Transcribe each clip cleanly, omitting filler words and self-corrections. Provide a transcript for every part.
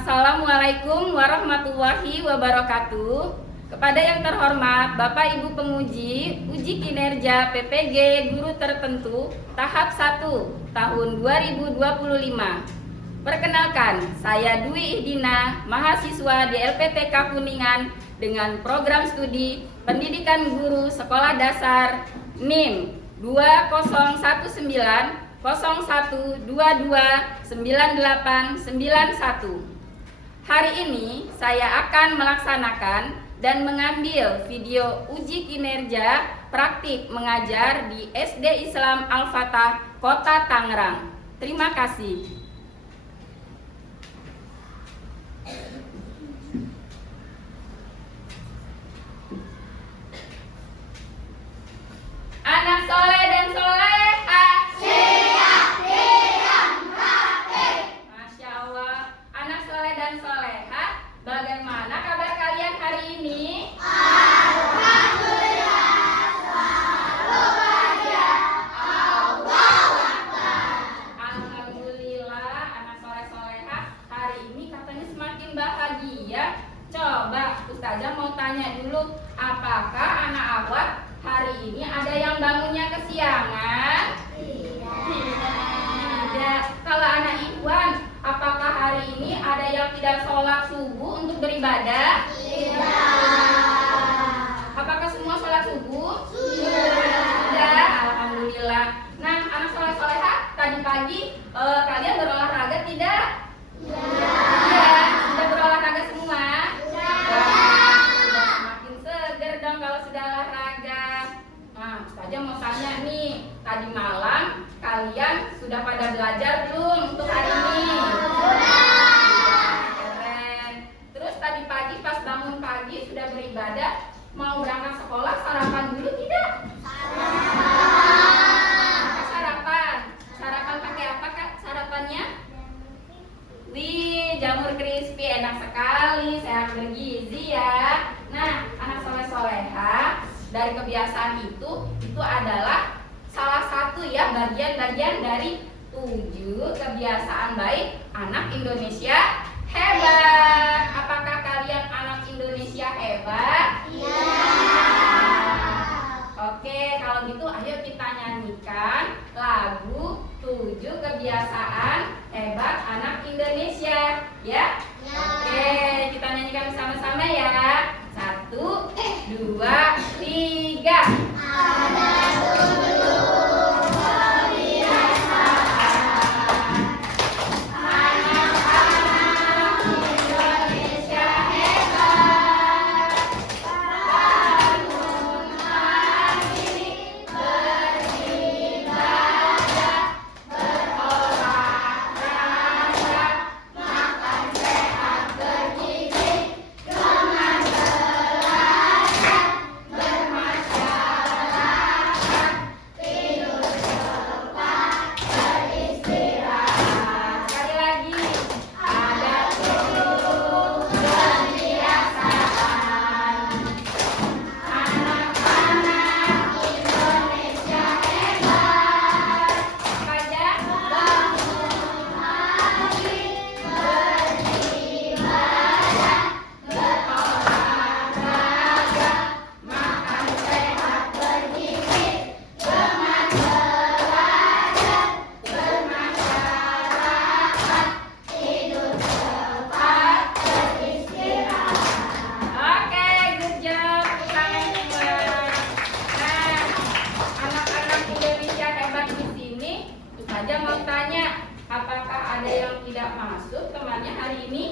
Assalamualaikum warahmatullahi wabarakatuh. Kepada yang terhormat Bapak Ibu penguji uji kinerja PPG guru tertentu tahap 1 tahun 2025. Perkenalkan, saya Dwi Ihdina, mahasiswa di LPTK Kuningan dengan program studi Pendidikan Guru Sekolah Dasar NIM 201001229891. Hari ini saya akan melaksanakan dan mengambil video uji kinerja praktik mengajar di SD Islam Al-Fatah, Kota Tangerang. Terima kasih. Anak soleh dan soleha, siap diam hati. Masya Allah. Anak soleh dan soleha, bagaimana kabar kalian hari ini? Alhamdulillah, selalu bahagia. Allahu Akbar. Alhamdulillah, anak soleh soleha hari ini katanya semakin bahagia. Coba Ustazah mau tanya dulu, apakah anak awak hari ini ada yang bangunnya kesiangan? Tidak. Kalau anak Ikhwan, apakah hari ini ada yang tidak sholat subuh untuk beribadah? Tidak. Apakah semua sholat subuh? Sudah. Alhamdulillah. Nah, anak soleh soleha, tadi pagi kalian berolahraga tidak? Iya. Sudah berolahraga semua? Wah, sudah semakin seger dong kalau sudah olahraga. Nah, Ustazah mau tanya nih, tadi malam kalian sudah pada belajar belum untuk hari ini? Keren. Terus tadi pagi pas bangun pagi sudah beribadah, mau berangkat sekolah sarapan dulu tidak? Apa sarapan? Sarapan pakai apa Kak sarapannya? Wih, jamur crispy enak sekali, sehat bergizi ya. Nah, anak soleh-soleha, dari kebiasaan itu adalah salah satu ya bagian-bagian dari 7 kebiasaan baik anak Indonesia hebat. Apakah kalian anak Indonesia hebat? Iya. Oke, kalau gitu ayo kita nyanyikan lagu 7 kebiasaan hebat anak Indonesia ya. Oke, kita nyanyikan bersama-sama ya. 1, 2, 3. Ada 7 kebiasaan anak-anak Indonesia hebat. Bangun pagi, beribadah, berolahraga, makan sehat bergizi, dengan belajar, bermasyarakat, tidur cepat, beristirahat. Sekali lagi, ada 7 kebiasaan anak-anak Indonesia hebat. Apa aja? Bangun pagi, beribadah, berolahraga, makan sehat bergizi, dengan belajar, bermasyarakat, tidur cepat, beristirahat. Oke, good job. Ulangan semua. Nah, anak-anak Indonesia hebat di sini, Ustazah mau tanya, apakah ada yang tidak masuk temannya hari ini?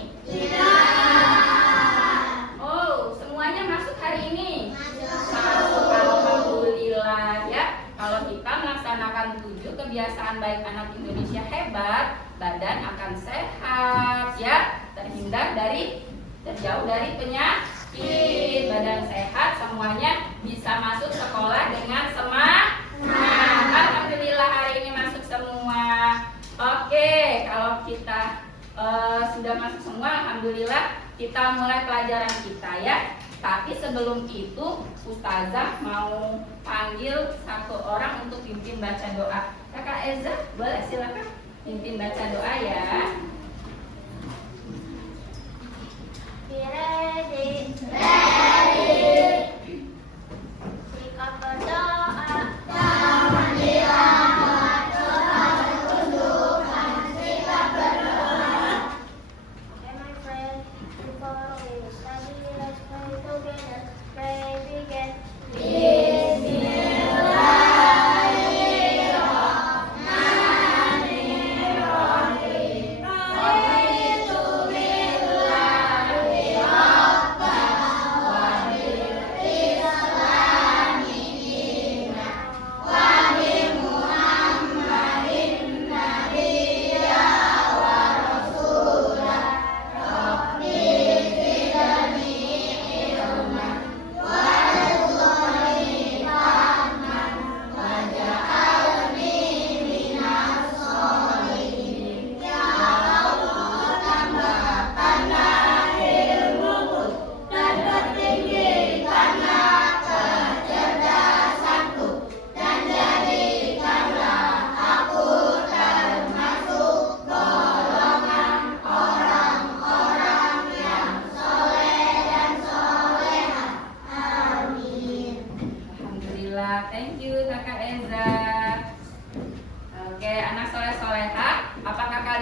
Oh, semuanya masuk hari ini? Masuk, alhamdulillah ya. Kalau kita melaksanakan 7 kebiasaan baik anak Indonesia hebat, badan akan sehat ya, terjauh dari penyakit, badan sehat, semuanya bisa masuk sekolah dengan semangat. Alhamdulillah hari ini masuk semua. Oke, kalau kita sudah masuk semua, alhamdulillah kita mulai pelajaran kita ya. Tapi sebelum itu Ustazah mau panggil satu orang untuk pimpin baca doa. Kakak Eza, boleh silakan pimpin baca doa ya.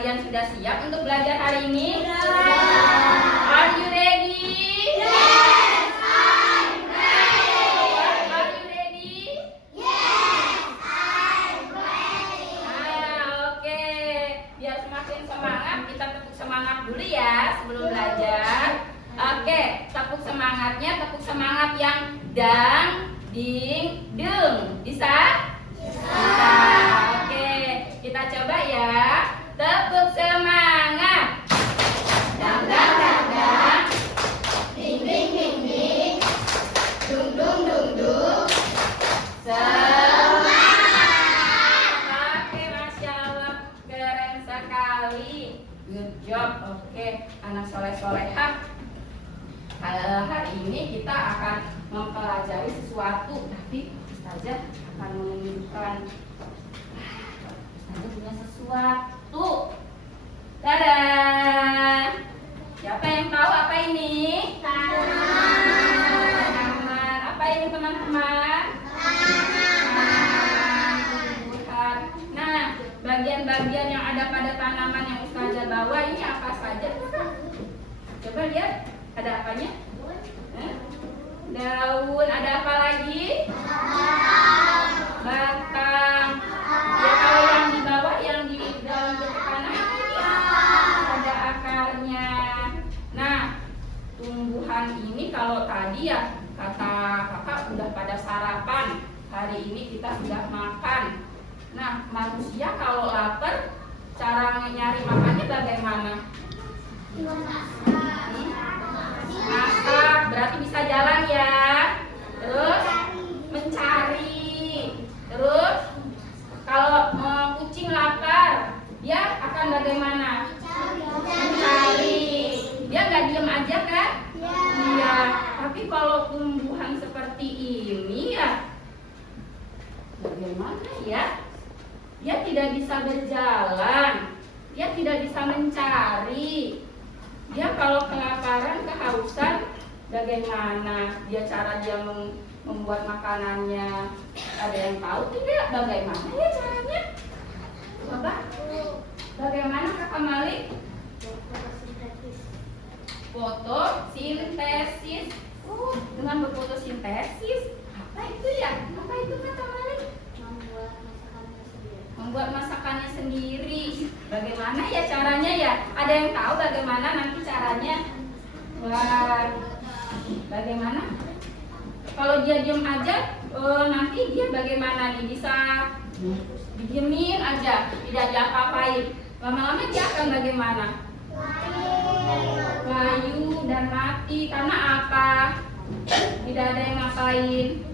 kalian sudah siap untuk belajar hari ini? Are you ready? Yes, I'm ready. Are you ready? Yes, I'm ready. Oke. Biar semakin semangat, kita tepuk semangat dulu ya sebelum belajar. Oke, tepuk semangatnya, tepuk semangat yang dang, ding, dung. Bisa? Bisa. Oke, kita coba ya. Tepuk semangat. Dang, dang, dang, dang. Ding ding ding ding. Dung, dung, dung, dung. Oke, Masya Allah, keren sekali. Good job. Oke, anak soleh-solehah. Hari ini kita akan mempelajari sesuatu, tapi Ustazah akan menunjukkan Ustazah punya sesuatu. Dadah. Siapa yang tahu apa ini? Tanaman. Apa ini teman-teman? Tumbuhan. Nah, bagian-bagian yang ada pada tanaman yang Ustazah bawa ini apa saja? Coba lihat, ada apanya? Daun, ada apa lagi? Batang. Ya, kalau yang di bawah, yang di dalam bentuk tanah ini ada akarnya. Nah, tumbuhan ini kalau tadi ya kata kakak udah pada sarapan, hari ini kita sudah makan. Nah, manusia kalau lapar, cara nyari makannya bagaimana? Masak, berarti bisa jalan ya. Terus mencari. Terus kalau kucing lapar, dia akan bagaimana? Mencari. Dia nggak diem aja kan? Iya. Tapi kalau tumbuhan seperti ini ya, bagaimana ya? Dia tidak bisa berjalan. Dia tidak bisa mencari. Dia kalau kelaparan, kehausan, bagaimana cara dia membuat makanannya? Ada yang tahu tidak bagaimana ya caranya? Coba, bagaimana Kakak Malik? Fotosintesis. Dengan berfotosintesis, apa itu ya? Apa itu Kakak Malik? Membuat masakannya sendiri. Bagaimana ya caranya ya? Ada yang tahu bagaimana nanti caranya? Wah, bagaimana? Kalau dia diam aja, nanti dia bagaimana nih? Bisa didiemin aja, tidak diapa-apain. Lama-lama dia akan bagaimana? Layu dan mati. Karena apa? Tidak ada yang ngapain.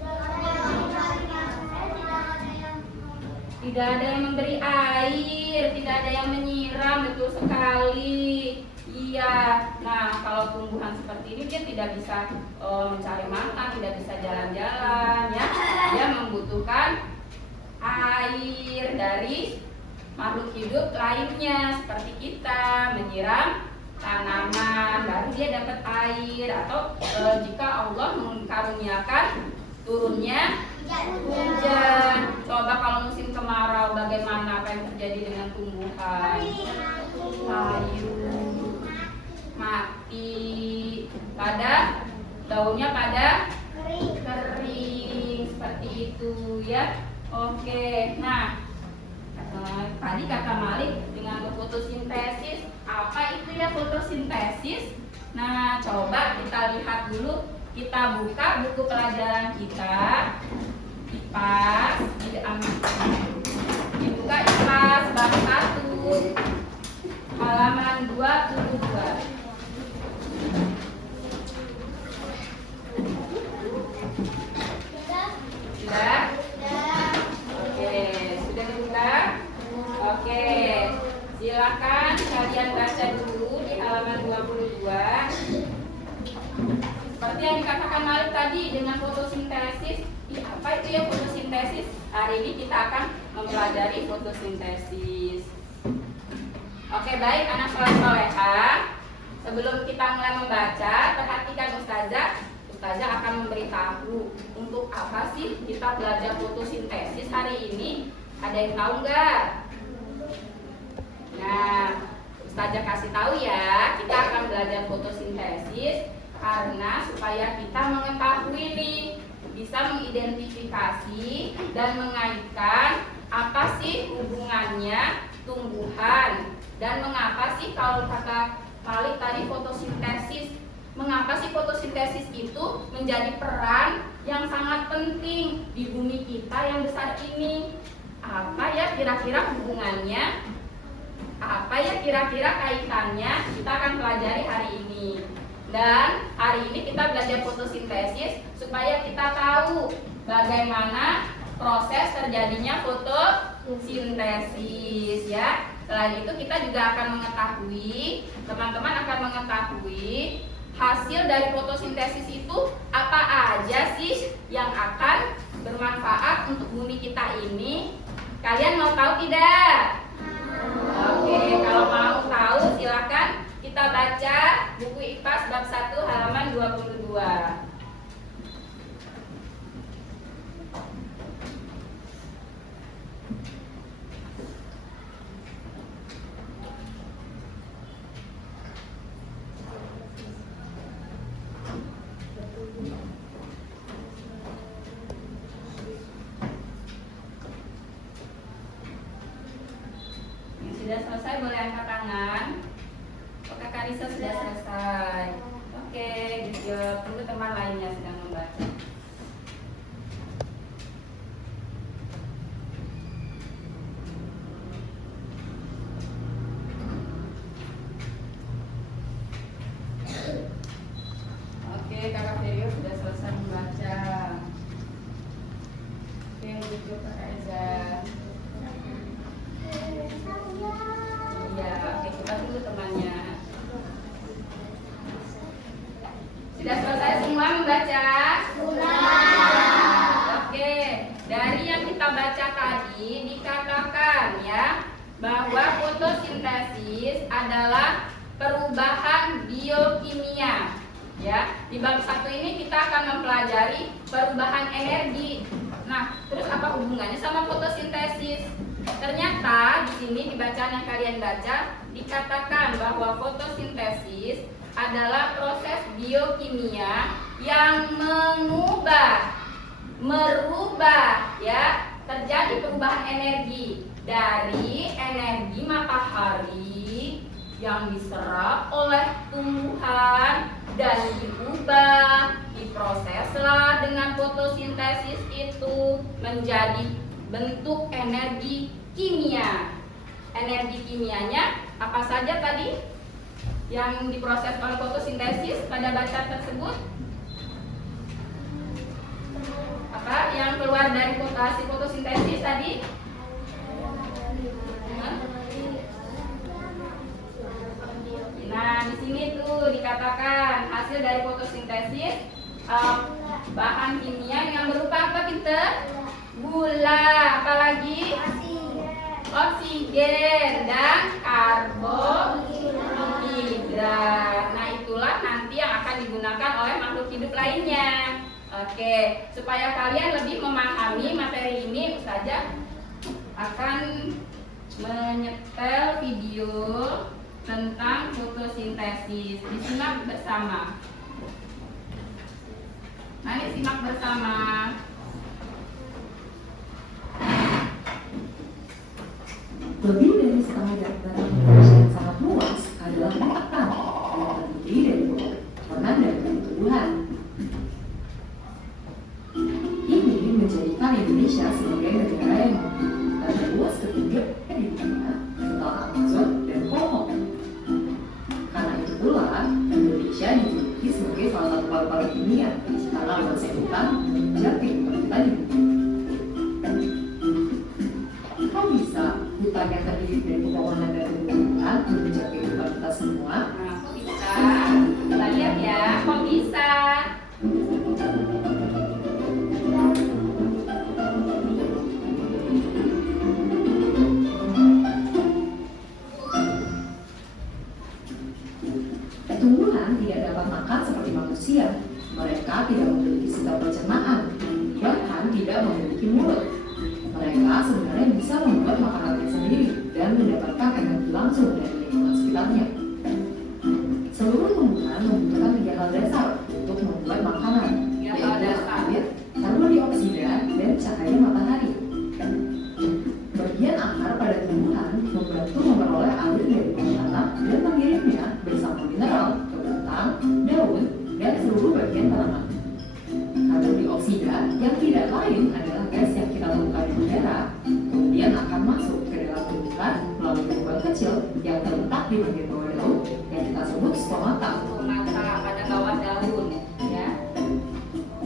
Tidak ada yang memberi air, tidak ada yang menyiram, betul sekali. Iya. Nah, kalau tumbuhan seperti ini dia tidak bisa mencari makan, tidak bisa jalan-jalan, ya. Dia membutuhkan air dari makhluk hidup lainnya seperti kita, menyiram tanaman, baru dia dapat air. Atau jika Allah mengkaruniakan turunnya hujan. Coba kalau musim kemarau bagaimana, apa yang terjadi dengan tumbuhan? Layu, mati, pada daunnya pada kering seperti itu ya. Oke, nah tadi kata Malik dengan fotosintesis. Apa itu ya fotosintesis? Nah, coba kita lihat dulu. Kita buka buku pelajaran kita. IPAS, dibuka IPAS bab 1 halaman 22. Sudah? Oke, sudah dibuka? Oke, silakan kalian baca dulu di halaman 22. Seperti yang dikatakan Malik tadi dengan fotosintesis. Apa itu ya fotosintesis? Hari ini kita akan mempelajari fotosintesis. Oke, baik anak soleh-solehah. Sebelum kita mulai membaca, perhatikan Ustazah akan memberitahu untuk apa sih kita belajar fotosintesis hari ini. Ada yang tahu nggak? Nah, Ustazah kasih tahu ya, kita akan belajar fotosintesis karena supaya kita mengetahui nih, bisa mengidentifikasi dan mengaitkan apa sih hubungannya tumbuhan dan mengapa sih kalau kata Malik tadi fotosintesis, mengapa sih fotosintesis itu menjadi peran yang sangat penting di bumi kita yang besar ini. Apa ya kira-kira hubungannya? Apa ya kira-kira kaitannya? Kita akan pelajari hari ini. Dan hari ini kita belajar fotosintesis supaya kita tahu bagaimana proses terjadinya fotosintesis ya. Selain itu kita juga akan mengetahui, teman-teman akan mengetahui hasil dari fotosintesis itu apa aja sih yang akan bermanfaat untuk bumi kita ini. Kalian mau tahu tidak? Oke, kalau mau tahu silakan kita baca buku IPAS bab 1 halaman 22. Sudah selesai boleh angkat tangan. Apakah Karisa sudah selesai? Oke, gitu. Tunggu teman lainnya sedang membaca. Oke, Kakak Ferio sudah selesai membaca. Oke, gitu Kak Eza. Iya, oke, kita tunggu temannya. Sudah selesai semua membaca? Oke, dari yang kita baca tadi dikatakan ya bahwa fotosintesis adalah perubahan biokimia. Ya, di bab 1 ini kita akan mempelajari perubahan energi. Nah, terus apa hubungannya sama fotosintesis? Ternyata di sini di bacaan yang kalian baca dikatakan bahwa fotosintesis adalah proses biokimia yang merubah ya, terjadi perubahan energi dari energi matahari yang diserap oleh tumbuhan dan diproseslah dengan fotosintesis itu menjadi bentuk energi kimia. Energi kimianya apa saja tadi yang diproses oleh fotosintesis pada bacaan tersebut? Apa yang keluar dari hasil fotosintesis tadi? Nah, di sini tuh dikatakan hasil dari fotosintesis bahan kimia yang berupa apa, Pinter? Gula, apalagi? Oksigen dan karbohidrat. Nah, itulah nanti yang akan digunakan oleh makhluk hidup lainnya. Oke, supaya kalian lebih memahami materi ini, Ustazah akan menyetel video tentang fotosintesis. Disimak bersama. Mari simak bersama. Lebih dari setengah dataran Indonesia yang sangat luas adalah lautan yang terdiri dari pepohonan dan tumbuhan. Ini menjadikan Indonesia sebagai negara yang memiliki luas ketiga di dunia setelah Amazon dan Kongo. Karena itu pula Indonesia dijuluki sebagai salah satu paru-paru dunia karena luasnya hutan menjadi kehidupan di dunia. Kok bisa hutan yang terdiri dari pepohonan dan tumbuhan menjadi kehidupan kita semua? Nah, kok bisa? Kita lihat ya, kok bisa? Tumbuhan tidak dapat makan seperti manusia. Mereka tidak memiliki sistem pencernaan, bahkan tidak memiliki mulut. Mereka sebenarnya bisa membuat makanannya sendiri dan mendapatkan energi langsung dari lingkungan sekitar dalamnya. Seluruh tumbuhan membutuhkan 3 hal dasar untuk membuat makanan, yaitu air, karbon dioksida, dan cahaya matahari. Bagian akar pada tumbuhan membantu memperoleh air dari bawah tanah dan mengirimnya bersama mineral ke batang, daun, dan seluruh bagian tanaman. Karbon dioksida yang tidak lain adalah gas yang kita temukan di udara, kemudian akan masuk ke dalam tumbuhan melalui lubang kecil yang terletak di bagian bawah daun yang kita sebut stomata. Mata pada bawah daun, ya.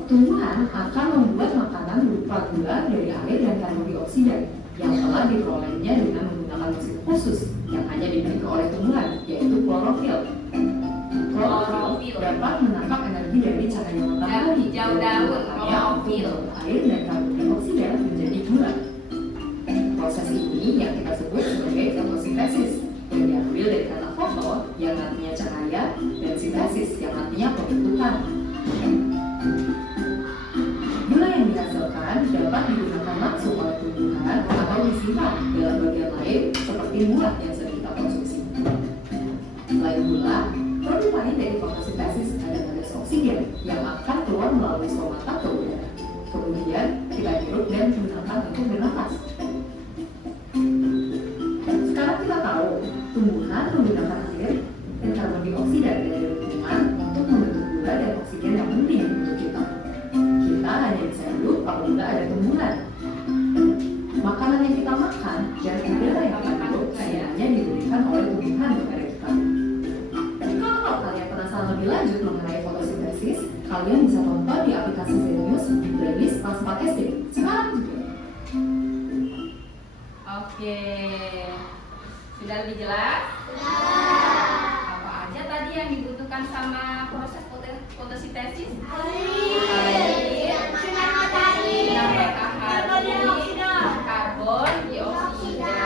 Tumbuhan akan membuat makanan berupa gula dari air dan karbon dioksida yang telah diperolehnya dengan menggunakan mesin khusus yang hanya dimiliki oleh tumbuhan, yaitu klorofil. Klorofil dapat menangkap energi dari cahaya matahari hijau daun, klorofil. Air dan karbon dioksida menjadi gula. Proses ini yang kita sebut sebagai fotosintesis, yang diambil dari kata foto yang artinya cahaya dan sintesis yang artinya pembentukan. Gula yang dihasilkan dapat digunakan langsung oleh tumbuhan atau disimpan dalam bagian lain seperti buah yang sedang kita konsumsi. Selain gula, produk lain dari fotosintesis adalah gas oksigen yang akan keluar melalui stomata ke udara. Kemudian kita hirup dan gunakan untuk bernafas. Sekarang kita tahu tumbuhan menggunakan air dan karbon dioksida dari lingkungan untuk membentuk gula dan oksigen yang penting untuk kita. Kita hanya bisa hidup apabila ada tumbuhan. Makanan yang kita makan dan udara yang kita hirup sebenarnya diberikan oleh tumbuhan kepada kita. Kalau kalian penasaran lebih lanjut mengenai fotosintesis, kalian bisa tonton di aplikasi Zenius di playlist kelas 4 SD. Sekarang juga. Oke, sudah lebih jelas? Apa aja tadi yang dibutuhkan sama proses fotosintesis? Air, sinar matahari, sinar matahari, karbon dioksida.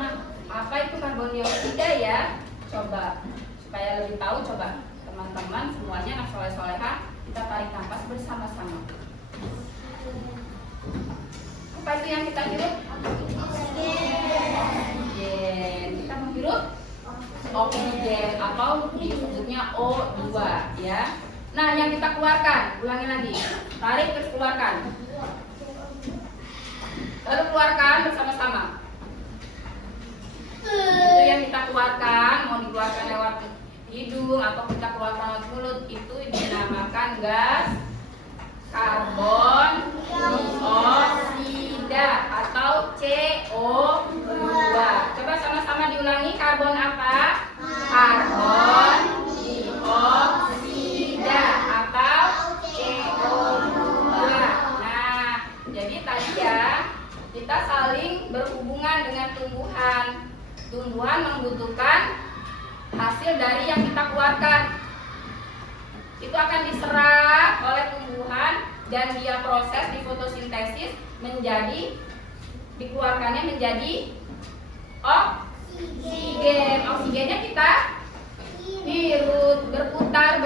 Nah, apa itu karbon dioksida ya? Coba, supaya lebih tahu, coba teman-teman semuanya anak soleh-soleha, kita tarik nafas bersama-sama. Apa itu yang kita hirup? Oksigen. Kita menghirup oksigen atau disebutnya O2 ya. Nah, yang kita keluarkan, ulangi lagi. Tarik terus keluarkan. Lalu keluarkan bersama-sama. Itu yang kita keluarkan, mau dikeluarkan lewat hidung atau kita keluarkan lewat mulut, itu dinamakan gas karbon dioksida atau CO2. Coba sama-sama diulangi, karbon apa? Karbon dioksida atau CO2. Nah, jadi tadi ya kita saling berhubungan dengan tumbuhan. Tumbuhan membutuhkan hasil dari yang kita keluarkan. Itu akan diserap oleh tumbuhan dan dia proses di fotosintesis menjadi dikeluarkannya menjadi oksigen. Oksigennya kita hirup, berputar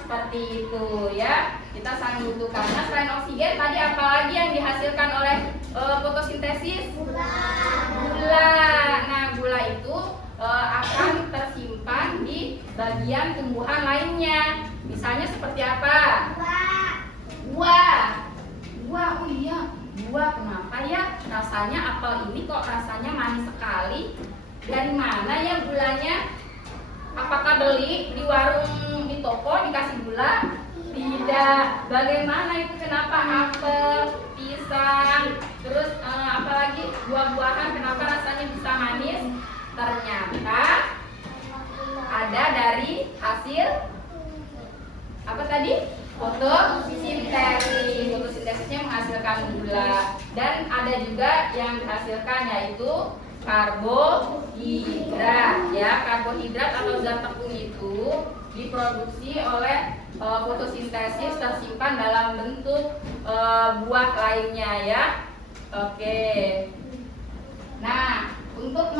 seperti itu ya. Kita sangat butuhkan. Nah, selain oksigen tadi apa lagi yang dihasilkan oleh fotosintesis? Gula. Nah, gula itu akan tersimpan di bagian tumbuhan lainnya. Misalnya seperti apa? Buah. Oh iya, buah. Kenapa ya rasanya apel ini kok rasanya manis sekali? Dari mana ya gulanya? Apakah beli di warung, di toko dikasih gula? Tidak. Bagaimana itu? Kenapa apel, pisang, terus apalagi buah-buahan kenapa rasanya bisa manis? Ternyata ada dari hasil apa tadi? Fotosintesis. Fotosintesisnya menghasilkan gula dan ada juga yang dihasilkan yaitu karbohidrat ya. Karbohidrat atau zat tepung itu diproduksi oleh fotosintesis tersimpan dalam bentuk buah lainnya ya. Oke. Nah, untuk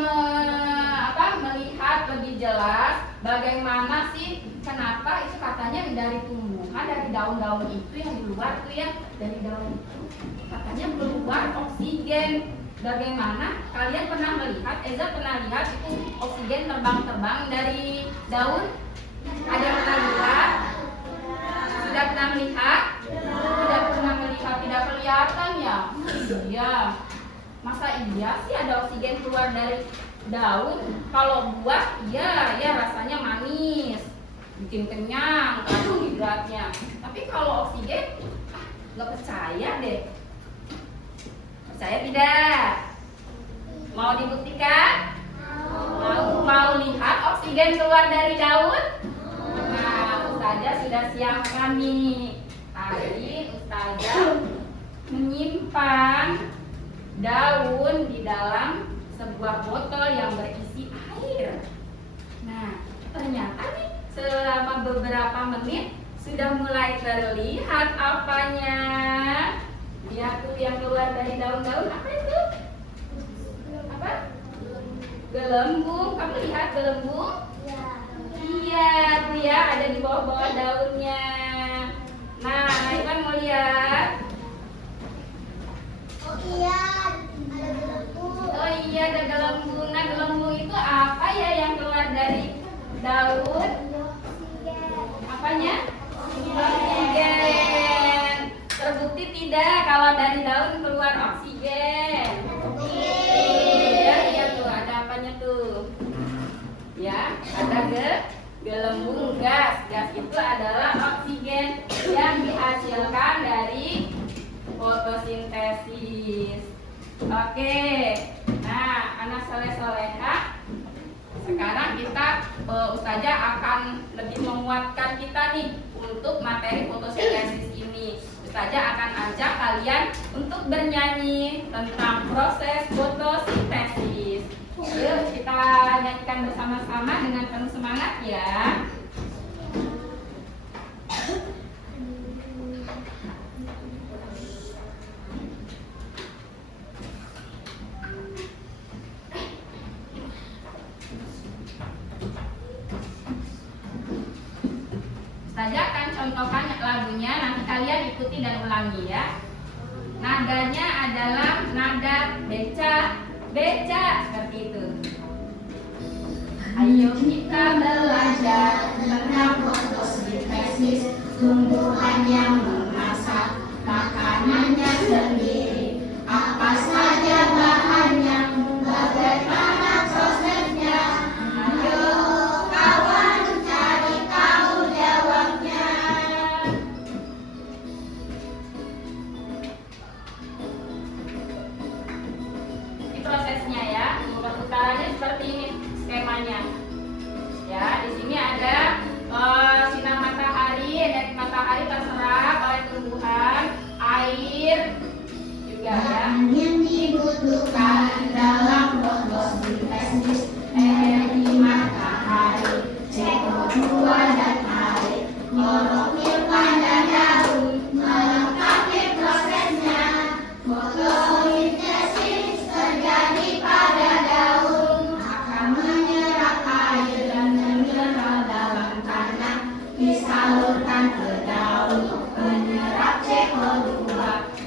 melihat lebih jelas bagaimana sih kenapa itu katanya dari tumbuhan, dari daun-daun itu yang di luar tuh ya, dari daun itu katanya keluar oksigen. Bagaimana? Kalian pernah melihat, Eza pernah lihat itu oksigen terbang terbang-terbang dari daun? Ada yang pernah lihat? Sudah pernah melihat? Tidak pernah melihat, tidak kelihatan ya? Iya. Masa iya sih ada oksigen keluar dari daun? Kalau buah, iya, ya rasanya manis, bikin kenyang, karbohidratnya. Tapi kalau oksigen, nggak percaya deh. Percaya tidak? Mau dibuktikan? Mau lihat oksigen keluar dari daun? Nah, Ustazah sudah siapkan nih. Tadi Ustazah menyimpan daun di dalam sebuah botol yang berisi air. Nah, ternyata nih selama beberapa menit sudah mulai terlihat apanya. Lihat tuh yang keluar dari daun-daun, apa itu? Apa? Gelembung. Kamu lihat gelembung? Iya, tuh ya ada di bawah-bawah daunnya. Nah, Ivan mau lihat? Oh iya, ada gelembung. Oh iya, ada gelembung. Nah, gelembung itu apa ya yang keluar dari daun? Apanya? Oksigen. Terbukti tidak kalau dari daun keluar oksigen? Iya, iya tuh. Ada apanya tuh? Ya, ada gelembung gas. Gas itu adalah oksigen yang dihasilkan dari fotosintesis. Oke. Nah, anak soleh-soleha, sekarang kita Ustazah akan lebih menguatkan kita nih untuk materi fotosintesis ini. Ustazah akan ajak kalian untuk bernyanyi tentang proses fotosintesis. Yuk kita nyanyikan bersama-sama dengan penuh semangat ya. Ustazah akan contohkan lagunya, nanti kalian ikuti dan ulangi ya. Nadanya adalah nada beca, beca seperti itu. Ayo kita belajar tentang fotosintesis, tumbuhan yang memasak makanannya sendiri. Apa saja bahannya, bagaimana prosesnya? Ayo kawan cari tahu jawabnya. Ini prosesnya ya, perputarannya seperti ini skemanya. Ya, di sini ada sinar matahari, energi matahari terserap oleh tumbuhan, air juga ya. Yang dibutuhkan dalam fotosintesis, Energi matahari, CO2 dan air, klorofil pada daun, melengkapi prosesnya. Fotosintesis terjadi pada daun, akan menyerap air dan mineral dalam tanah, disalurkan ke daun, menyerap CO2.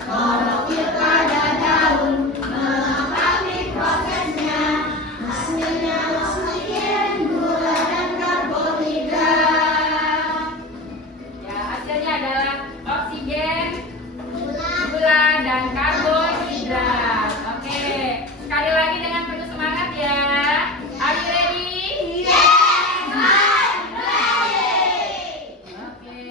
Klorofil pada daun, melengkapi prosesnya. Hasilnya oksigen, gula dan karbohidrat. ya hasilnya adalah oksigen, gula dan karbohidrat. Oke, sekali lagi dengan penuh semangat ya. Are you ready? Oke.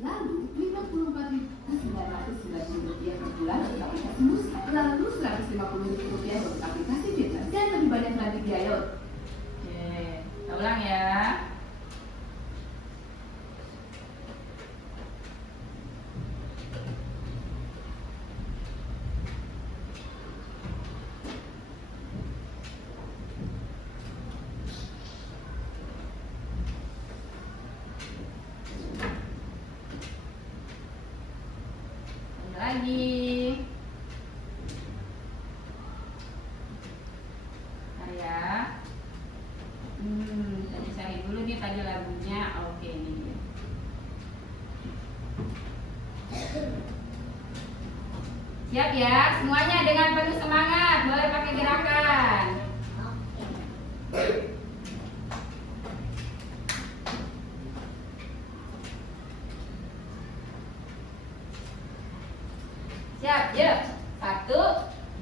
Lalu 54.990 rupiah per bulan untuk aplikasi musik. Lalu 150.000 rupiah untuk aplikasi fitness. Dan lebih banyak lagi biaya. Oke, kita ulang ya. Lagi. Nah ya. Tadi cari dulu nih tadi lagunya. Oke, ini dia. Siap ya? Semuanya dengan penuh semangat. Boleh pakai gerakan.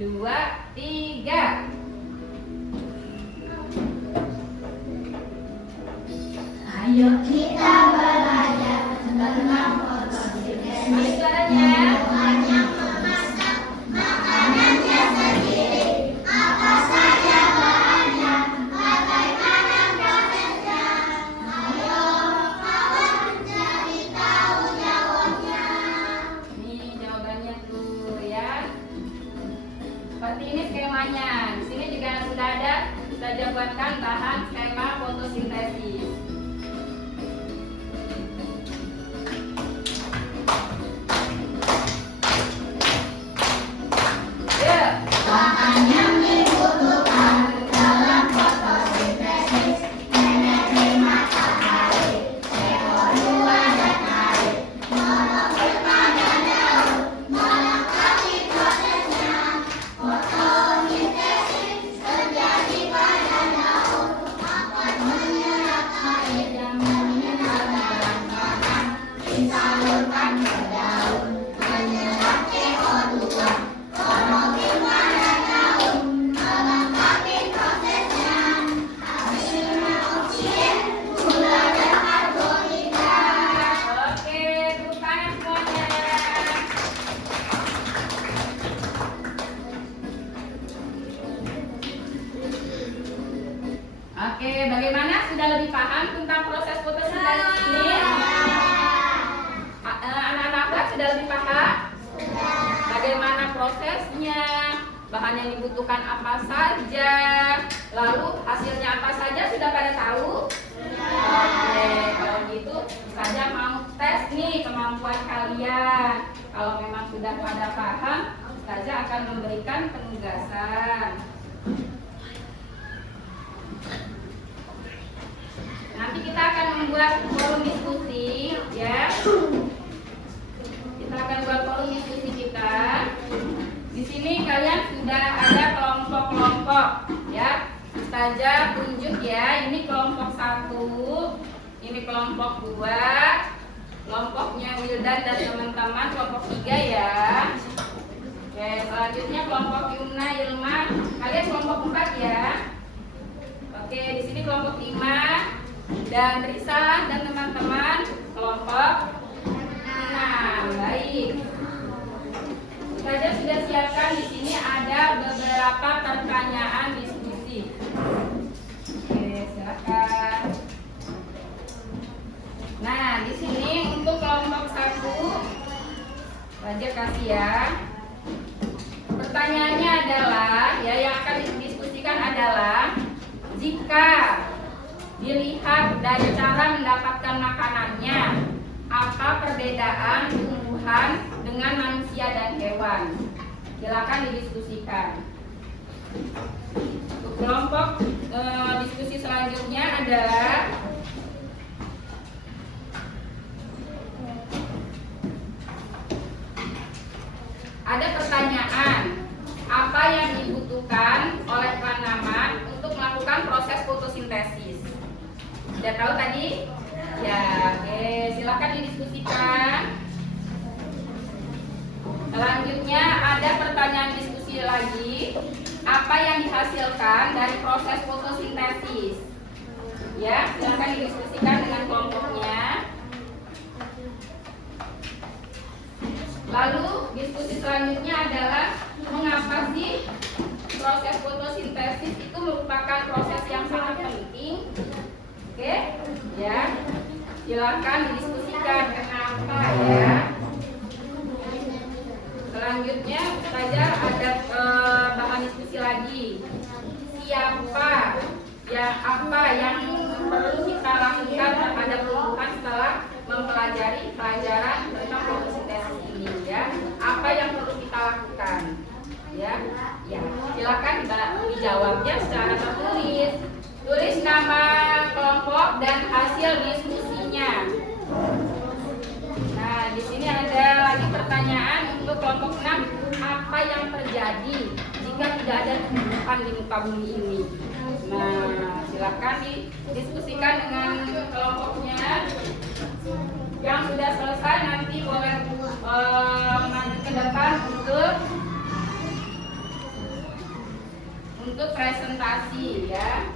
2, 3. Ayo kita belajar tentang fotosintesis. Ini suaranya. Banyak memasak makanannya sendiri. Apa saja bahannya, bagaimana prosesnya. Ayo kawan cari tahu jawabnya. Nih jawabannya tuh ya. Seperti ini skemanya. Di sini juga sudah ada, kita buatkan bahan skema fotosintesis. Bahan yang dibutuhkan dalam fotosintesis: energi matahari, CO2 dan air, klorofil pada daun, melengkapi prosesnya. Fotosintesis terjadi pada daun, akan menyerap air yang mineral dalam tanah, disalurkan ke daun, menyerap CO2. Klorofil pada daun, melengkapi prosesnya. Hasilnya oksigen, gula dan karbohidrat. Oke, tepuk tangan semuanya. Oke, bagaimana? Sudah lebih paham tentang proses fotosintesis ini? Anak-anak sudah lebih paham? Bagaimana prosesnya? Bahan yang dibutuhkan apa saja? Lalu hasilnya apa saja? Sudah pada tahu? Oke, kalau gitu saja mau tes nih kemampuan kalian. Kalau memang sudah pada paham, saja akan memberikan penugasan. Nanti kita akan membuat forum diskusi, ya. Kita akan buat forum diskusi kita. Di sini kalian sudah ada kelompok-kelompok, ya. Ustazah tunjuk ya. Ini kelompok 1, ini kelompok 2, kelompoknya Wildan dan teman-teman kelompok 3 ya. Oke, selanjutnya kelompok Yumna, Ilma, kalian kelompok 4 ya. Oke, di sini kelompok 5 dan Risa dan teman-teman kelompok 6. Baik. Saja sudah siapkan di sini ada beberapa pertanyaan diskusi. Oke, silakan. Nah, di sini untuk kelompok 1 Raja kasih ya. Pertanyaannya adalah, ya yang akan didiskusikan adalah jika dilihat dari cara mendapatkan makanannya, apa perbedaan tumbuhan dengan manusia dan hewan? Silakan didiskusikan. Untuk kelompok diskusi selanjutnya adalah ada pertanyaan, apa yang dibutuhkan oleh tanaman untuk melakukan proses fotosintesis? Sudah tahu tadi? Ya, oke, silakan didiskusikan. Selanjutnya ada pertanyaan diskusi lagi, apa yang dihasilkan dari proses fotosintesis? Ya, silakan didiskusikan dengan kelompoknya. Lalu diskusi selanjutnya adalah mengapa sih proses fotosintesis itu merupakan proses yang sangat penting? Oke, ya, silakan didiskusikan kenapa ya. Selanjutnya saja ada bahan diskusi lagi. Siapa yang apa yang perlu kita lakukan terhadap tumbuhan setelah mempelajari pelajaran tentang fotosintesis ini ya? Apa yang perlu kita lakukan? Ya, ya. Silakan dijawabnya secara tertulis. Tulis nama kelompok dan hasil diskusinya. Nah, di sini ada lagi pertanyaan untuk kelompok 6. Apa yang terjadi jika tidak ada tumbuhan di muka bumi ini? Nah, silakan didiskusikan dengan kelompoknya. Yang sudah selesai nanti boleh maju ke depan untuk untuk presentasi ya.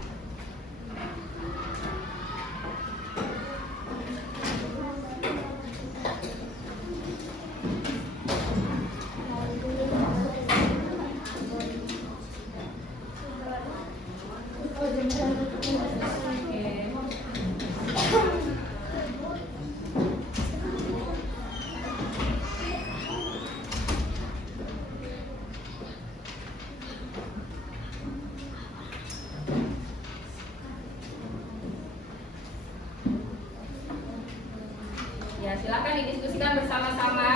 Ya, silakan didiskusikan bersama-sama.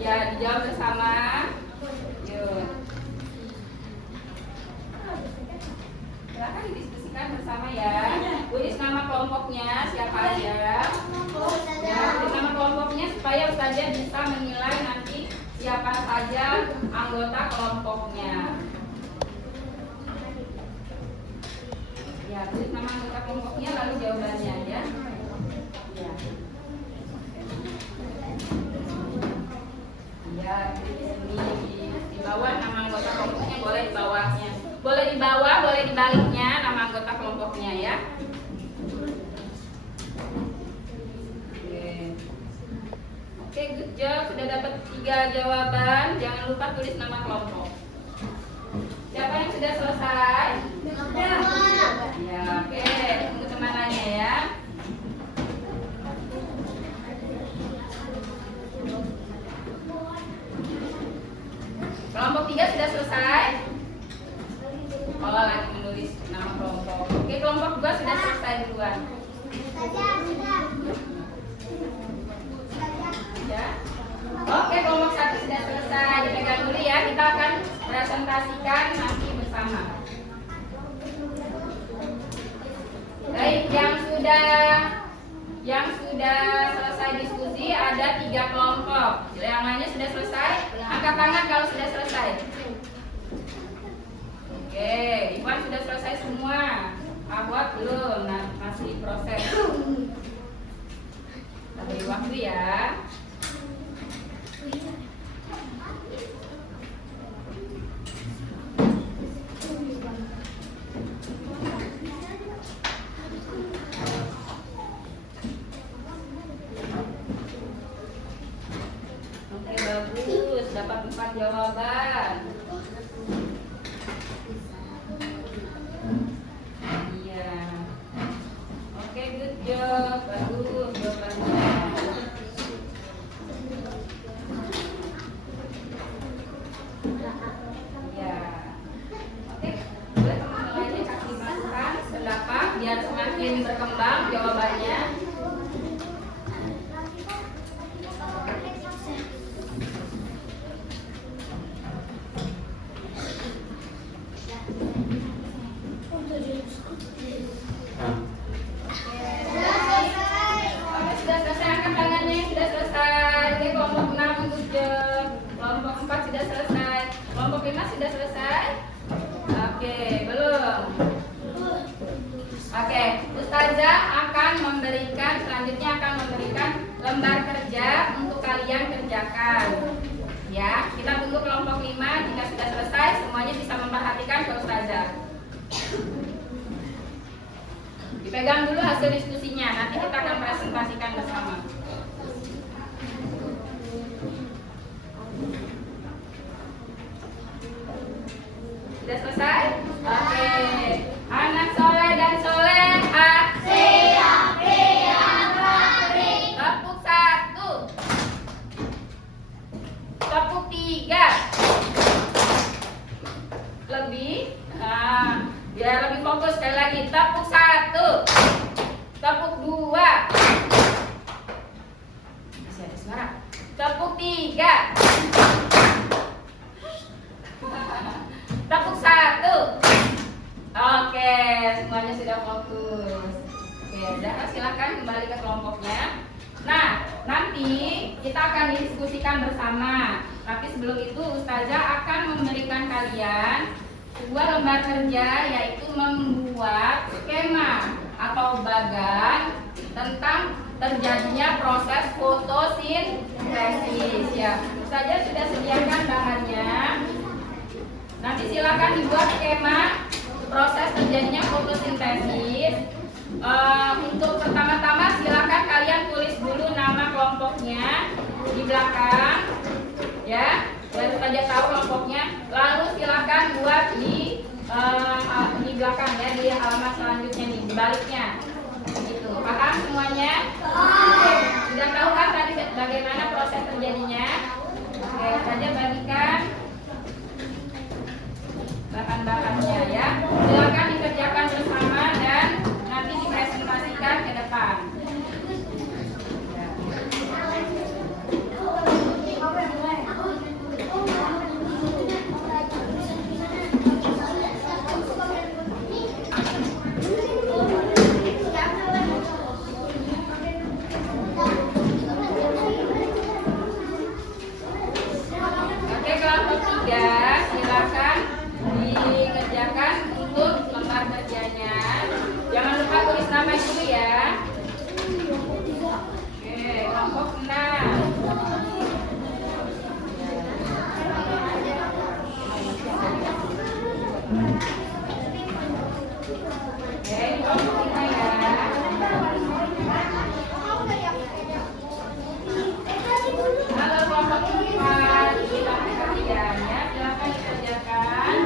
Ya, dijawab bersama. Yuk. Silakan didiskusikan bersama ya. Tulis nama kelompoknya siapa aja. Ya, tulis nama kelompoknya supaya Ustazah bisa menilai nanti siapa saja anggota kelompoknya. Ya, tulis nama anggota kelompoknya lalu jawabannya ya. Ya. Ya, di bawah nama anggota kelompoknya, boleh di bawahnya. Boleh di bawah, boleh di baliknya nama anggota kelompoknya ya. Oke, good job. Sudah dapat 3 jawaban. Jangan lupa tulis nama kelompok. Siapa yang sudah selesai? Ya, oke. Tunggu temanannya ya. Kelompok 3 sudah selesai? Oh, lagi menulis nama kelompok. Oke, kelompok 2 sudah selesai duluan. Ya. Oke, kelompok 1 sudah selesai. Dipegang dulu ya. Kita akan presentasikan nanti bersama. Baik, yang sudah selesai diskusi ada 3 kelompok. Yang lainnya sudah selesai? Angkat tangan kalau sudah selesai. Oke, Iwan sudah selesai semua. Abwat belum, nah, masih proses. Kita beri waktu ya. Oke, bagus, dapat 4 jawaban. Iya. Oke, good job, bagus jawabannya. Ya. Oke, boleh teman-teman lainnya kasih masukan pendapat biar semakin berkembang jawabannya. Oke, sudah selesai, angkat tangannya yang sudah selesai. Oke, kelompok 6 good job. Kelompok 4 sudah selesai. Kelompok 5 sudah selesai? Oke, belum. Oke, Ustazah akan memberikan, selanjutnya akan memberikan lembar kerja untuk kalian kerjakan. Ya, kita tunggu kelompok 5. Jika sudah selesai, semuanya bisa memperhatikan ke Ustazah. Dipegang dulu hasil diskusinya, nanti kita akan presentasikan bersama. Sudah selesai? Oke. Anak soleh dan soleha. Tepuk 1. Tepuk 3. Lebih. Nah, biar lebih fokus sekali lagi. Tepuk 1. Tepuk 2. Masih ada suara. Tepuk 3. Tepuk 1. Oke, semuanya sudah fokus. Oke, udah, silakan kembali ke kelompoknya. Nah, nanti kita akan diskusikan bersama. Tapi sebelum itu Ustazah akan memberikan kalian sebuah lembar kerja, yaitu membuat skema atau bagan tentang terjadinya proses fotosintesis. Ya, Ustazah sudah sediakan bahannya. Nanti silakan dibuat skema proses terjadinya fotosintesis. Untuk pertama-tama silakan kalian tulis dulu nama kelompoknya di belakang, ya, baru saja tahu kelompoknya. Lalu silakan buat di belakang ya, di halaman selanjutnya nih, di baliknya. Gitu. Paham semuanya? Oke. Sudah tahu kan tadi bagaimana proses terjadinya? Oke, saja bagikan bahan-bahannya ya. Silakan dikerjakan bersama dan nanti dipresentasikan ke depan. Oke, kelompok 3 silakan dikerjakan untuk lembar kerjanya. Jangan lupa tulis nama dulu ya. Oke, kelompok 6. Oke, ini kelompok 5 ya. Halo kelompok 4, kita kerjanya silakan dikerjakan.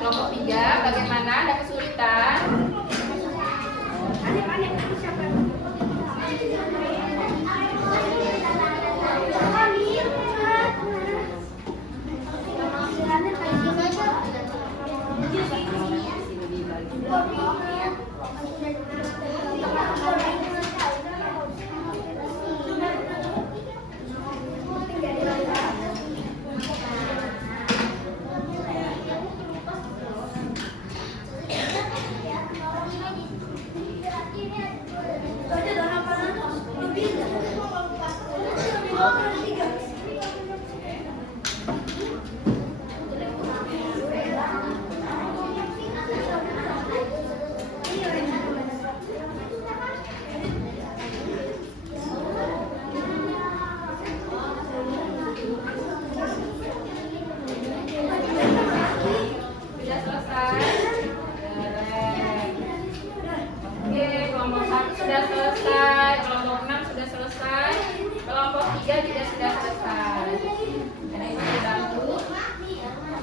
Kelompok 3, bagaimana? Ada kesulitan? Sudah selesai? Keren. Oke, kelompok 1 sudah selesai, kelompok 6 sudah selesai, kelompok 3 juga sudah selesai. Ada yang mau dibantu? Yang mana?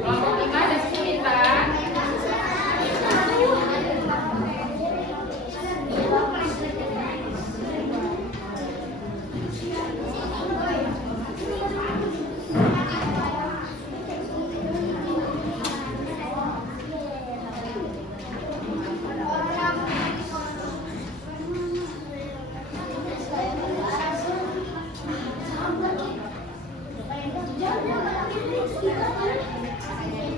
Kelompok 5 ada kesulitan?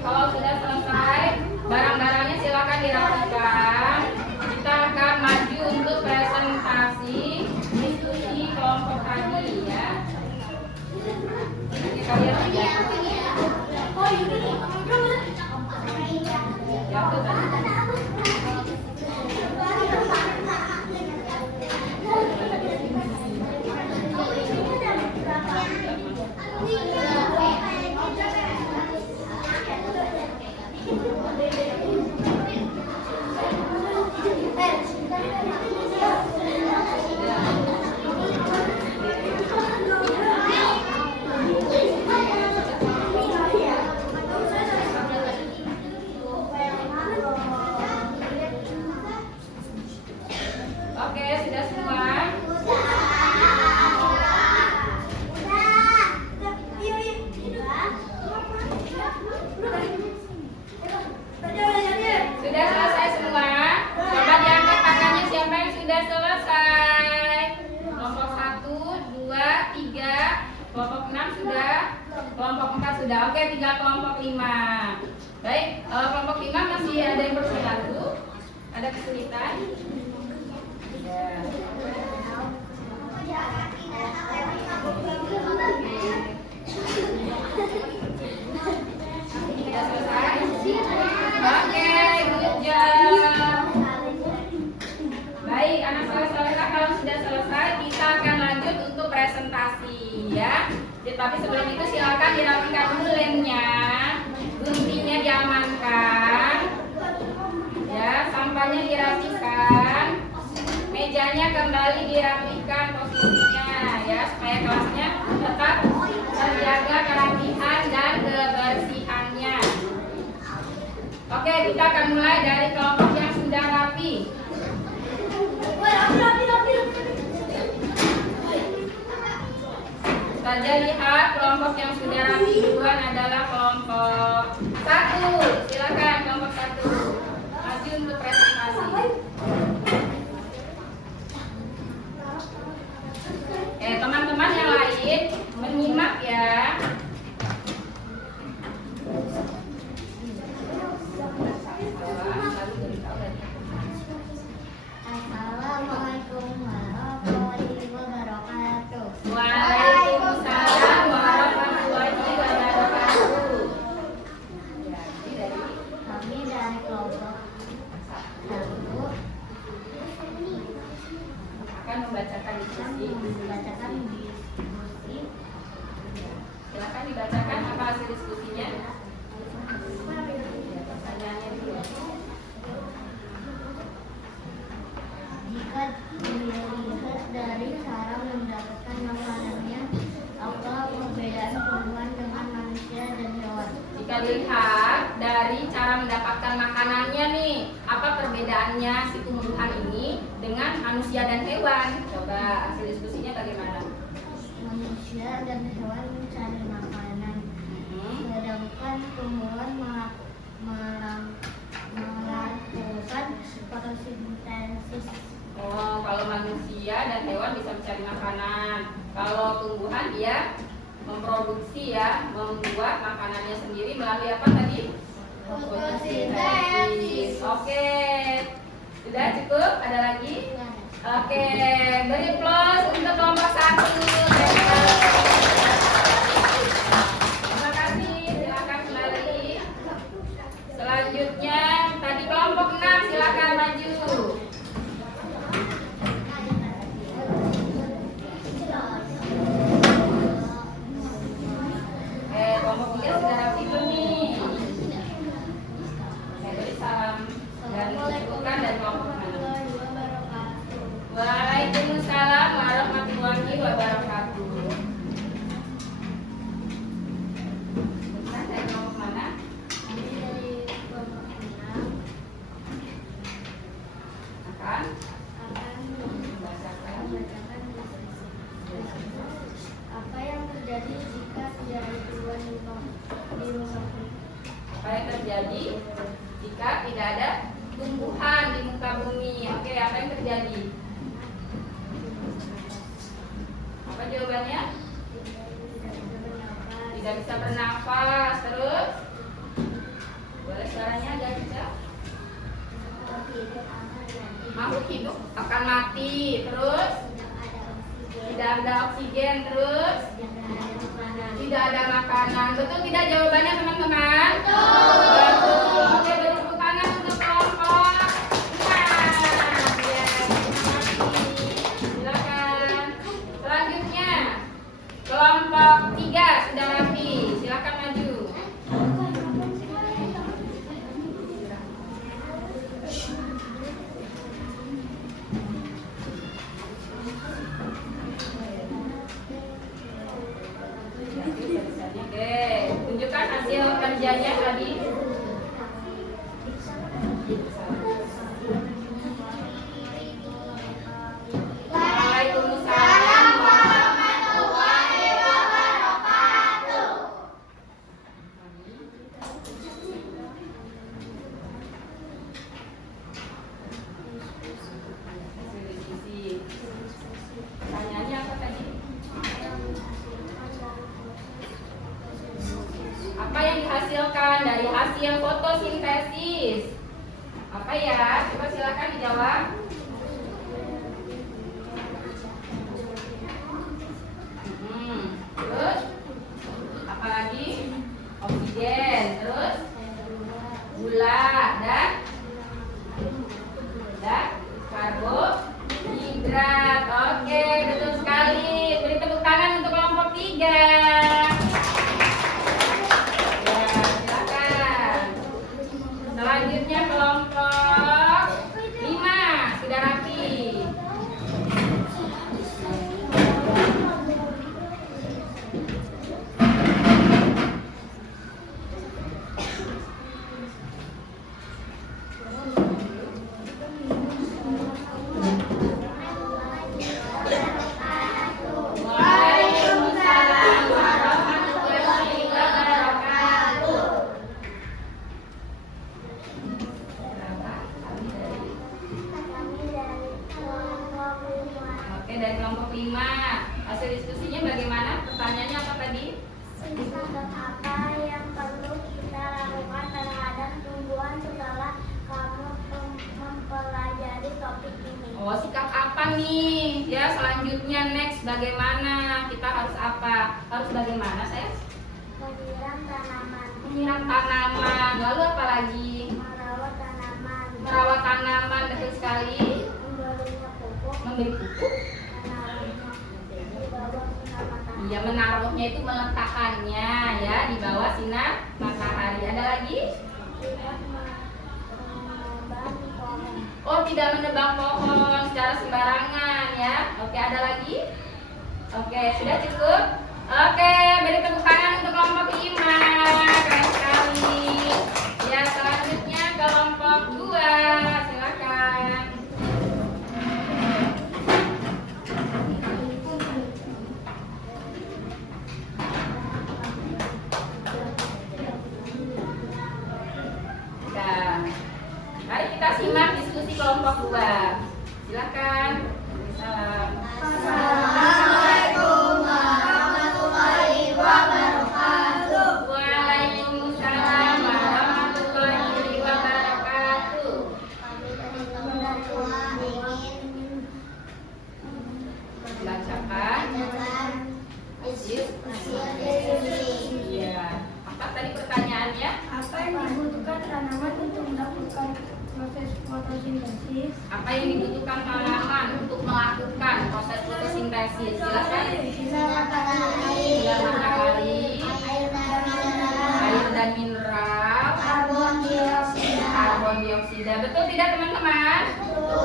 Kalau sudah selesai, barang-barangnya silakan dirapikan. Kita akan maju untuk presentasi diskusi kelompok tadi ya. Ini kalian lihat. Ya, tuh tadi. Oke, sudah semua? Sudah selesai semua? Coba diangkat tangannya siapa yang sudah selesai. Kelompok 1, 2, 3, kelompok 6 sudah, kelompok 4 sudah. Oke, 3 kelompok 5. Baik, kelompok 5 masih ada yang perlu dibantu? Ada kesulitan? Ya. Sudah selesai? Oke, good job. Baik, anak soleh-solehah, kalau sudah selesai kita akan lanjut untuk presentasi ya. Tapi sebelum itu silakan dirapikan dulu lemnya, guntingnya diamankan, ya, sampahnya dirapikan, mejanya kembali dirapikan posisinya ya, supaya kelasnya tetap terjaga kerapihan dan kebersihannya. Oke, kita akan mulai dari kelompok yang sudah rapi. Saja lihat kelompok yang sudah rapi duluan adalah kelompok 1. Silakan kelompok 1 maju untuk presentasi. silakan membacakan diskusi. Membacakan diskusi. Silakan dibacakan apa hasil diskusinya. Pertanyaannya dulu. Jika dilihat dari cara mendapatkan makanannya, apa perbedaan tumbuhan dengan manusia dan hewan? Jika dilihat dari cara mendapatkan makanannya nih, apa perbedaannya si tumbuhan ini dengan manusia dan hewan? Coba hasil diskusinya bagaimana? Manusia dan hewan mencari makanan, sedangkan tumbuhan melakukan fotosintesis. Oh, kalau manusia dan hewan bisa mencari makanan. Kalau tumbuhan dia memproduksi ya, membuat makanannya sendiri melalui apa tadi? Fotosintesis. Oke. Sudah cukup? Ada lagi? Oke, beri plus untuk kelompok 1. Terima kasih, silakan kembali. Selanjutnya tadi kelompok 6, silakan maju. Kelompok 3 sudah rapi belum nih? Saya beri salam dan disebutkan dari kelompok mana. Waalaikumsalam warahmatullahi wabarakatuh. Bukan dari kelompok mana? Akan membacakan. Apa yang terjadi jika tidak ada tumbuhan di muka bumi? Apa yang terjadi jika tidak ada tumbuhan di muka bumi? Oke, apa yang terjadi? Apa jawabannya? Tidak bisa bernafas. Terus? Boleh suaranya agak kecil? Makhluk hidup akan mati. Terus? Tidak ada oksigen. Terus? Tidak ada makanan. Betul tidak jawabannya teman-teman? Betul. Oke, beri tepuk tangan untuk kelompok 6. Ya, terima kasih. Silakan. Selanjutnya kelompok 3 sudah rapi. Silakan maju. Oke, tunjukkan hasil kerjanya tadi. Waalaikumsalam warahmatullahi wabarakatuh. Hasil diskusi. Pertanyaannya apa tadi? Apa yang dihasilkan dari hasil fotosintesis? Apa ya? Coba silakan dijawab. Terus? Apa lagi? Oksigen. Terus? Gula dan karbohidrat. Oke, betul sekali. Beri tepuk tangan untuk kelompok 3. Selanjutnya kelompok 5 sudah rapi. Waalaikumsalam warahmatullahi wabarakatuh. Oke, dari kelompok 5. Hasil diskusinya bagaimana? Pertanyaannya apa tadi? Apa yang perlu kita lakukan terhadap tumbuhan setelah kamu mempelajari topik ini? Oh, sikap apa nih? Ya, selanjutnya next bagaimana? Kita harus apa? Harus bagaimana, sayang? Menyiram tanaman, Menyiram tanaman. Lalu apa lagi? merawat tanaman, Merawat tanaman, betul sekali. memberinya pupuk, membeli pupuk? Iya, menaruhnya itu meletakkannya ya di bawah sinar matahari. Ada lagi? Oh, tidak menebang pohon secara sembarangan ya. Oke, ada lagi? Oke, sudah cukup? Oke, beri tepuk tangan untuk kelompok 5. Keren sekali. Ya, selanjutnya kelompok 2. Silakan. Nah, mari kita simak diskusi kelompok 2. Silakan. Salam. Assalamualaikum warahmatullahi wabarakatuh. Waalaikumsalam warahmatullahi wabarakatuh. Kami dari kelompok 2 ingin Bacakan. menjelaskan diskusi. Iya. Apa tadi pertanyaannya? Apa yang dibutuhkan tanaman untuk melakukan proses fotosintesis? Apa yang dibutuhkan tanaman untuk melakukan proses fotosintesis? Silakan. Sinar matahari, Sinar matahari, air dan mineral, air dan mineral, karbon dioksida. karbon dioksida. Betul tidak teman-teman?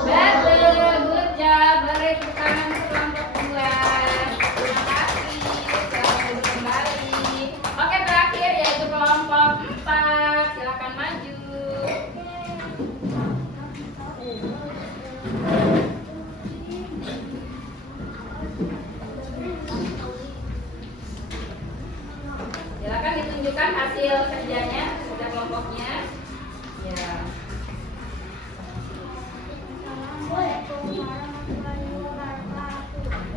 Betul. Good job. Beri tepuk tangan untuk kelompok 2. Terima kasih. Selamat duduk kembali. Oke, terakhir yaitu kelompok 4. Silakan maju. Silakan ditunjukkan hasil kerjanya sudah kelompoknya. Ya.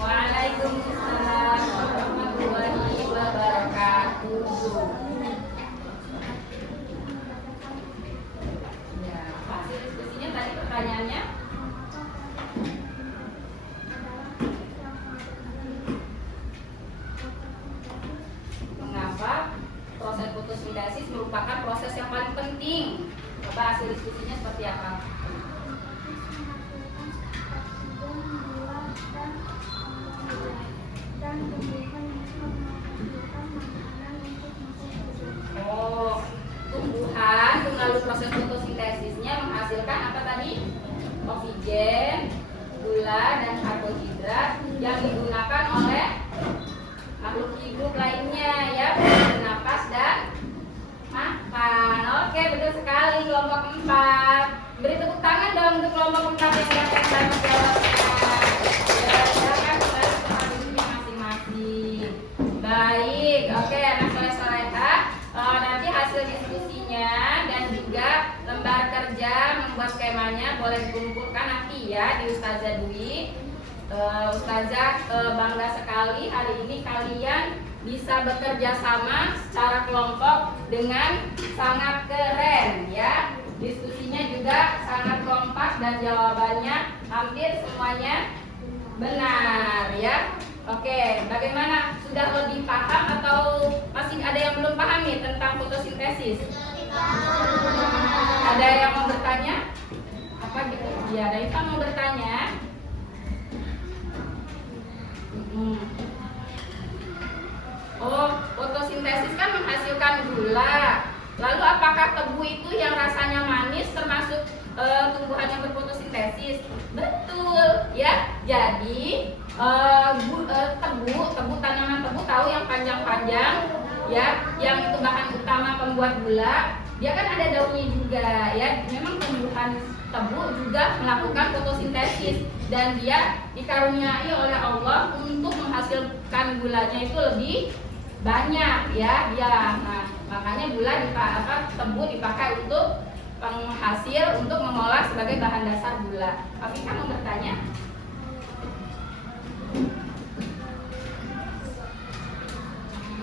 Waalaikumsalam warahmatullahi wabarakatuh. Ya, hasil diskusinya tadi pertanyaannya. Mengapa proses fotosintesis merupakan proses yang paling penting? Coba hasil diskusinya seperti apa? Oh, tumbuhan melalui proses fotosintesisnya menghasilkan apa tadi? Oksigen, gula, dan karbohidrat yang digunakan oleh makhluk hidup lainnya ya, bernapas dan makan. Oke, betul sekali kelompok 4. Beri tepuk tangan dong untuk kelompok 4 yang sudah selesai menjawabnya. Ya, silakan kembali ke tempat duduknya masing-masing. Baik, oke anak soleh-soleha. Nanti hasil diskusinya dan juga lembar kerja membuat skemanya boleh dikumpulkan nanti ya di Ustazah Dwi. Ustazah bangga sekali hari ini kalian bisa bekerja sama secara kelompok dengan sangat keren ya. Diskusinya juga sangat kompak dan jawabannya hampir semuanya benar ya. Oke, bagaimana? Sudah lebih paham atau masih ada yang belum paham nih tentang fotosintesis? Ada yang mau bertanya? Apa gitu? Ya, ada yang mau bertanya? Oh, fotosintesis kan menghasilkan gula. Lalu apakah tebu itu yang rasanya manis termasuk tumbuhan yang berfotosintesis? Betul, ya. Jadi tebu tanaman tebu tahu yang panjang-panjang, ya, yang itu bahan utama pembuat gula. Dia kan ada daunnya juga, ya. Memang tumbuhan tebu juga melakukan fotosintesis dan dia dikaruniai oleh Allah untuk menghasilkan gulanya itu lebih banyak, ya. Nah, makanya tebu dipakai untuk penghasil untuk mengolah sebagai bahan dasar gula. Afika mau bertanya?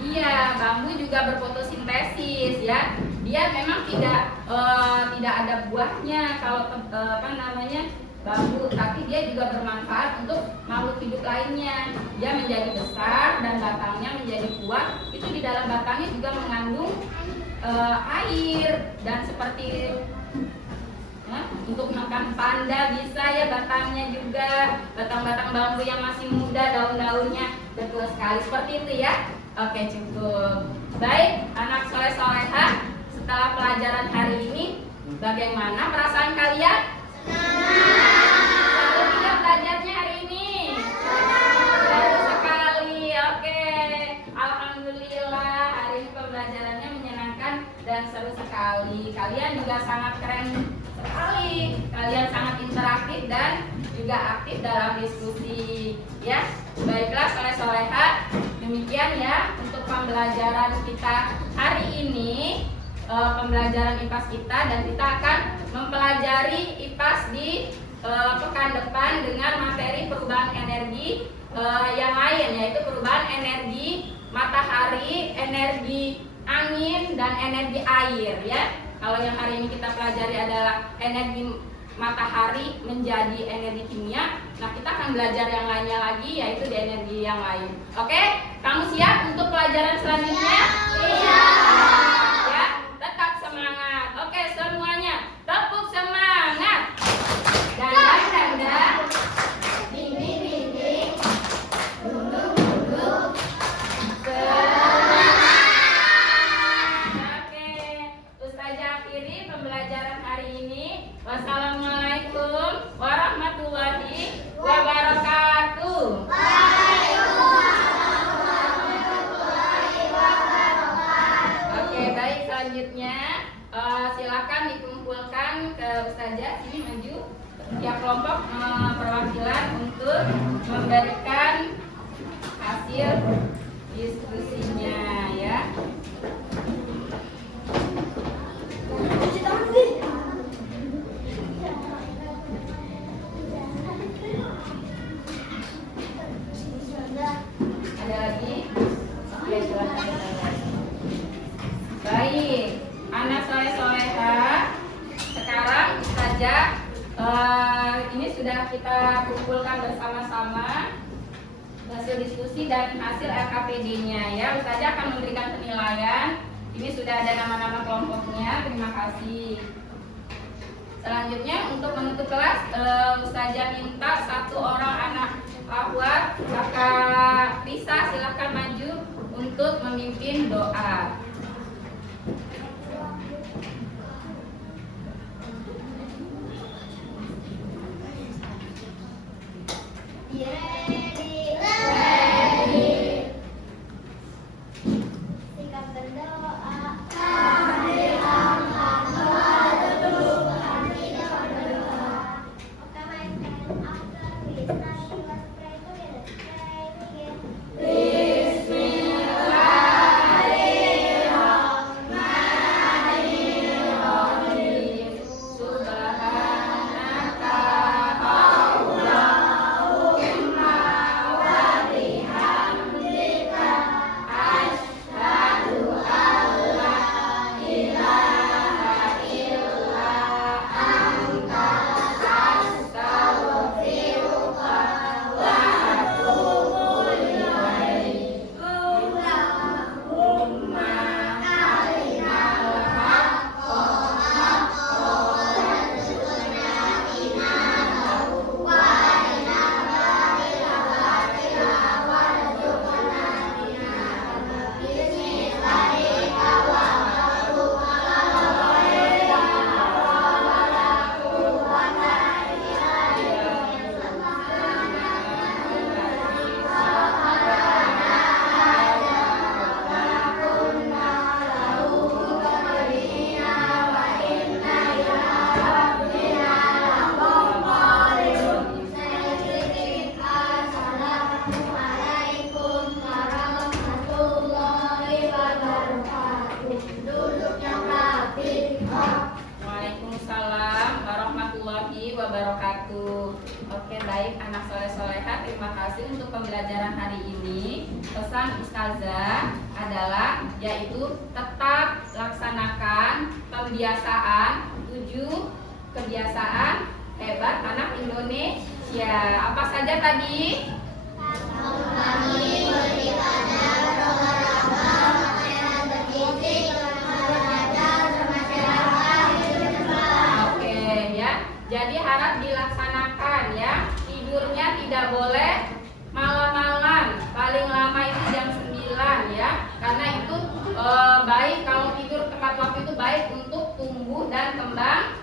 Iya, bambu juga berfotosintesis ya. Dia memang tidak ada buahnya kalau bambu, tapi dia juga bermanfaat untuk makhluk hidup lainnya. Dia menjadi besar dan batangnya menjadi kuat. Itu di dalam batangnya juga mengandung air dan seperti Untuk makan panda bisa ya, batangnya juga, batang-batang bambu yang masih muda, daun-daunnya. Betul sekali, seperti itu ya. Oke, cukup. Baik, anak soleh-solehah, setelah pelajaran hari ini, bagaimana perasaan kalian? Seru tidak belajarnya hari ini? Seru sekali. Oke, alhamdulillah hari ini pembelajarannya menyenangkan dan seru sekali. Kalian juga sangat keren sekali. Kalian sangat interaktif dan juga aktif dalam diskusi. Ya, baiklah soleh-solehah. Demikian ya untuk pembelajaran kita hari ini, pembelajaran IPAS kita, dan kita akan mempelajari IPAS di pekan depan dengan materi perubahan energi yang lain, yaitu perubahan energi matahari, energi angin, dan energi air ya. Kalau yang hari ini kita pelajari adalah energi matahari menjadi energi kimia. Nah, kita akan belajar yang lainnya lagi, yaitu di energi yang lain. Oke, kamu siap untuk pelajaran selanjutnya? Iya. Ya, tetap semangat. Oke, semuanya tepuk semangat. Dan dinding, duduk. Oke, Ustazah akhiri pembelajaran hari ini. Wassalamualaikum warahmatullahi wabarakatuh. Oke, baik, selanjutnya silakan dikumpulkan ke Ustazah, sini maju. Tiap kelompok perwakilan untuk memberikan hasil diskusinya ya. Ada lagi? Oke, silakan. Baik, anak soleh-solehah, sekarang Ustazah ini sudah kita kumpulkan bersama-sama hasil diskusi dan hasil LKPD-nya ya. Ustazah akan memberikan penilaian. Ini sudah ada nama-nama kelompoknya. Terima kasih. Selanjutnya untuk menutup kelas, Ustazah minta satu orang anak akhwat, Kakak Risa, silahkan maju untuk memimpin doa. Oke, baik anak soleh-soleha, terima kasih untuk pembelajaran hari ini. Pesan Ustazah adalah yaitu tetap laksanakan pembiasaan 7 kebiasaan hebat anak Indonesia. Apa saja tadi? Oke ya. Jadi harap dilaksanakan ya. Tidurnya tidak boleh malam-malam. Paling lama itu jam 9 ya. Karena itu baik kalau tidur tepat waktu itu baik untuk tumbuh dan kembang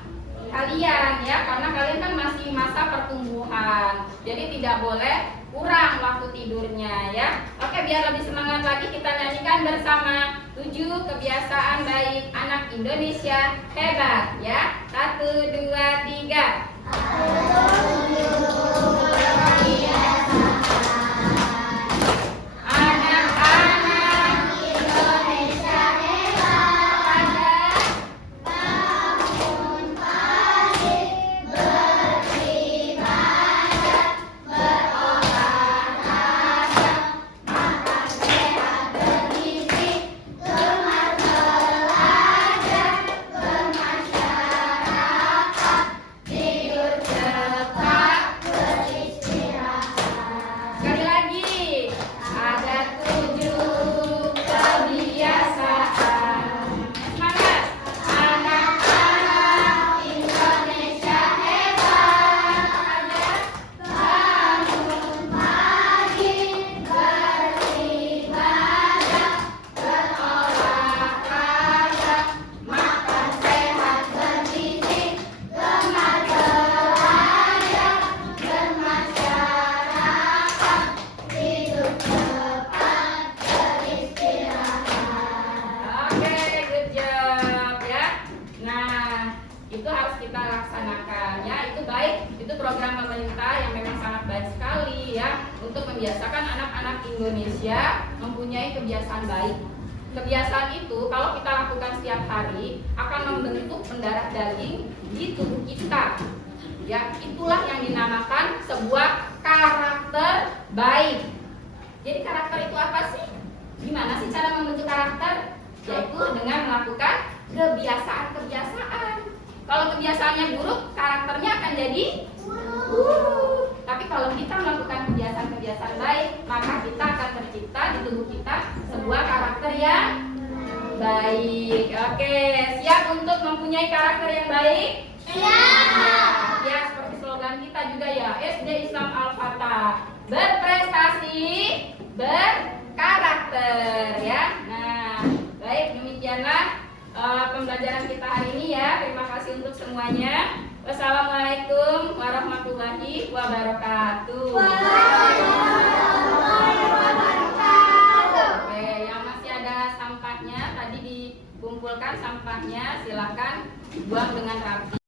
kalian ya. Karena kalian kan masih masa pertumbuhan. Jadi tidak boleh kurang waktu tidurnya ya. Oke, biar lebih semangat lagi kita nyanyikan bersama 7 kebiasaan baik anak Indonesia hebat ya. 1, 2, 3. Anak-anak Indonesia hebat pada bangun pagi, beribadah, berolahraga, makan sehat bergizi, gemar belajar, bermasyarakat, tidur cepat, beristirahat. Sekali lagi, ada 7 kebiasaan. Semangat! Anak-anak Indonesia hebat pada bangun pagi, beribadah, berolahraga, makan sehat bergizi, gemar belajar, bermasyarakat, tidur cepat, beristirahat. Oke, good job ya. Nah, itu harus kita laksanakan ya. Itu baik, itu program pemerintah yang memang sangat baik sekali ya untuk membiasakan anak-anak Indonesia mempunyai kebiasaan baik. Kebiasaan itu kalau kita lakukan setiap hari akan membentuk pendarah daging di tubuh kita. Ya, itulah yang dinamakan sebuah karakter baik. Jadi karakter itu apa sih? Gimana sih cara membentuk karakter? Yaitu dengan melakukan kebiasaan-kebiasaan. Kalau kebiasaannya buruk, karakternya akan jadi buruk. Tapi kalau kita melakukan kebiasaan-kebiasaan baik, maka kita akan tercipta di tubuh kita sebuah karakter yang baik. Oke, siap untuk mempunyai karakter yang baik? Siap. Ya, seperti slogan kita juga ya, SD Islam Al-Fatah. Berprestasi, berkarakter ya. Nah, baik, demikianlah pembelajaran kita hari ini ya. Terima kasih untuk semuanya. Wassalamualaikum warahmatullahi wabarakatuh. Oke, yang masih ada sampahnya tadi dikumpulkan sampahnya, silakan buang dengan rapi.